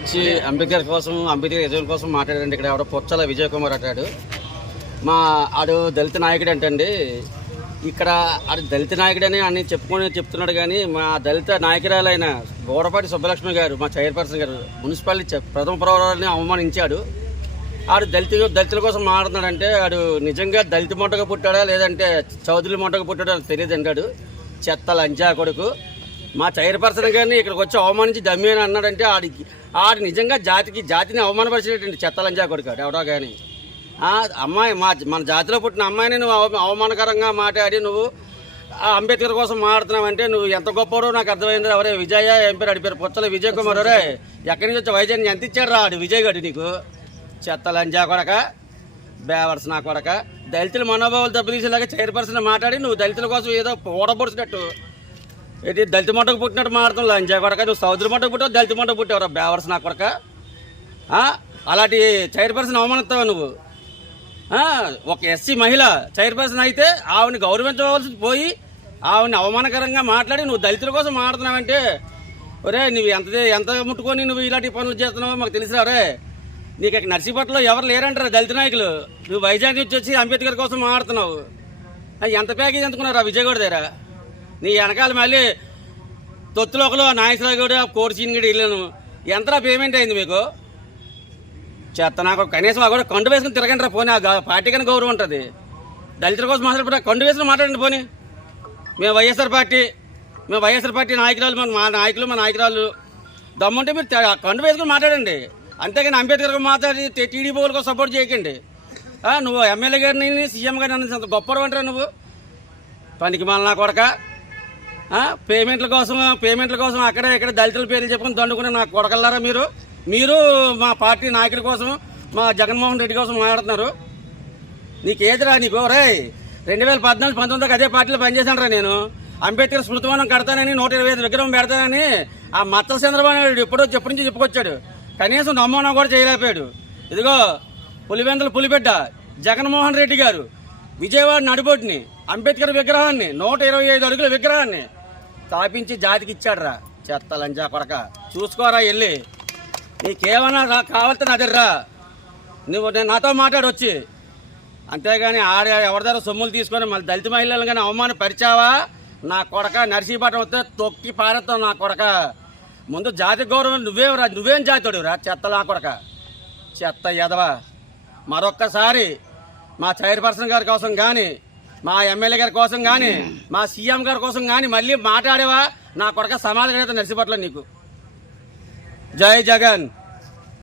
వచ్చి అంబేద్కర్ కోసం అంబేద్కర్ యజమాని కోసం మాట్లాడారండి. ఇక్కడ ఎవడో పొచ్చల విజయ్ కుమార్ అంటాడు మా ఆడు దళిత నాయకుడు అంటండి. ఇక్కడ ఆడు దళిత నాయకుడని అని చెప్పుకొని చెప్తున్నాడు కానీ మా దళిత నాయకురాలైన గోడపాటి సుబ్బలక్ష్మి గారు మా చైర్పర్సన్ గారు మున్సిపాలిటీ ప్రథమ పౌరాలని అవమానించాడు. ఆడు దళిత దళితుల కోసం మాట్లాడుతున్నాడంటే ఆడు నిజంగా దళిత మొట్టగా పుట్టాడా లేదంటే చౌదరి మొట్టగా పుట్టాడా తెలియదు అంటాడు చెత్త లంచా కొడుకు. మా చైర్పర్సన్ గారిని ఇక్కడికి వచ్చి అవమానించి దమ్మి అని అన్నాడంటే ఆడికి ఆడు నిజంగా జాతికి జాతిని అవమానపరిచేటండి చెత్తలంజా కొడుకు ఎవడో కానీ అమ్మాయి మా మన జాతిలో పుట్టిన అమ్మాయిని నువ్వు అవ- అవమానకరంగా మాట్లాడి నువ్వు ఆ అంబేద్కర్ కోసం మాట్లాడుతున్నావంటే నువ్వు ఎంత గొప్పవరో నాకు అర్థమైంది ఎవరే విజయ ఏం పేరు? అడిపారు పుచ్చల విజయ్ కుమార్ రే ఎక్కడి నుంచి వచ్చి వైజాగ్ ఎంత ఇచ్చాడు రా ఆడు విజయ్ గడు నీకు? చెత్త లంజా కొడక బేవర్స్ నా కొడక దళితుల మనోభావాలు దెబ్బతీసేలాగా చైర్పర్సన్ మాట్లాడి నువ్వు దళితుల కోసం ఏదో ఓడబొడిచినట్టు ఏంటి దళిత మంటకు పుట్టినట్టు మాడుతున్నావు లంజా కొడక నువ్వు సౌదరి మంటకు పుట్టావు దళిత మొట్టకు పుట్టావురా బేవర్స్ నా కొడక. అలాంటి చైర్పర్సన్ అవమానిస్తావు నువ్వు? ఒక ఎస్సీ మహిళ చైర్పర్సన్ అయితే ఆవిని గౌరవించవలసి పోయి ఆవిని అవమానకరంగా మాట్లాడి నువ్వు దళితుల కోసం మాట్లాడుతున్నావంటే ఒరే నువ్వు ఎంత ఎంత ముట్టుకొని నువ్వు ఇలాంటి పనులు చేస్తున్నావో మాకు తెలిసిరా రే నీకు ఇక్కడ నర్సీపట్నంలో ఎవరు లేరంటారు దళిత నాయకులు? నువ్వు వైజాగ్ నుంచి వచ్చి అంబేద్కర్ కోసం మాట్లాడుతున్నావు. ఎంత ప్యాకేజ్ ఎందుకున్నారా విజయగౌడ దగ్గర? నీ వెనకాల మళ్ళీ తొత్తులోకలు నాగేశ్వరరావు కూడా కోర్సీన్ గడి వెళ్ళాను ఎంతరా పేమెంట్ అయింది మీకు? చెత్త నాకు కనీసం ఆ కూడా కండు వేసుకుని తిరగండి రా పోనీ ఆ గా- పార్టీకైనా గౌరవం ఉంటుంది. దళితుల కోసం మాట్లాడుకుంటా కండు వేసుకుని మాట్లాడండి పోనీ. మేము వైఎస్ఆర్ పార్టీ మేము వైఎస్ఆర్ పార్టీ నాయకురాలు మన మా నాయకులు మా నాయకురాలు. దమ్ముంటే మీరు కండు వేసుకుని మాట్లాడండి. అంతేగాని అంబేద్కర్ మాట్లాడి టీడీపీ వాళ్ళకి సపోర్ట్ చేయకండి. నువ్వు ఎమ్మెల్యే గారిని సీఎం గారిని అన్నది అంత గొప్పడు అంటారా నువ్వు? పనికి మళ్ళీ నా కొడక. పేమెంట్ల కోసం పేమెంట్ల కోసం అక్కడ ఇక్కడ దళితుల పేర్లు చెప్పుకొని దండుకునే నాకు కొడకల్లారా మీరు? మీరు మా పార్టీ నాయకుల కోసం మా జగన్మోహన్ రెడ్డి కోసం మాట్లాడుతున్నారు. నీకు ఏదిరా నీకు? రే రెండు వేల పద్నాలుగు పంతొమ్మిది అదే పార్టీలో పనిచేశాను రా నేను. అంబేద్కర్ స్మృతివనం కడతానని నూట ఇరవై ఐదు విగ్రహం పెడతానని ఆ మత్తల చంద్రబాబు నాయుడు ఎప్పుడో చెప్పు నుంచి చెప్పుకొచ్చాడు. కనీసం నమ్మోనా కూడా చేయలేకపోయాడు. ఇదిగో పులివెందుల పులిబిడ్డ జగన్మోహన్ రెడ్డి గారు విజయవాడ నడిబొడ్డుని అంబేద్కర్ విగ్రహాన్ని నూట ఇరవై ఐదు అడుగుల విగ్రహాన్ని స్థాపించి జాతికి ఇచ్చాడు రా చెత్త లంజా కొడక. చూసుకోరా వెళ్ళి నీకేమన్నా రా కావాలితే నా దగ్గర నువ్వు నేను నాతో మాట్లాడు వచ్చి. అంతేగాని ఆడ ఎవరి దగ్గర సొమ్ములు తీసుకొని మళ్ళీ దళిత మహిళలను కానీ అవమానపరిచావా నా కొడక నర్సీపట్నం వస్తే తొక్కి పారేస్తావు నా కొడక. ముందు జాతి గౌరవం నువ్వేం రా నువ్వేం జాతుడు రా? చెత్త నా కొడక. చెత్త ఎదవా. మరొక్కసారి మా చైర్పర్సన్ గారి కోసం కానీ మా ఎమ్మెల్యే గారి కోసం కానీ మా సీఎం గారి కోసం కానీ మళ్ళీ మాట్లాడేవా? నా కొడక సమాధానం నర్సీపట్నం నీకు. జై జగన్.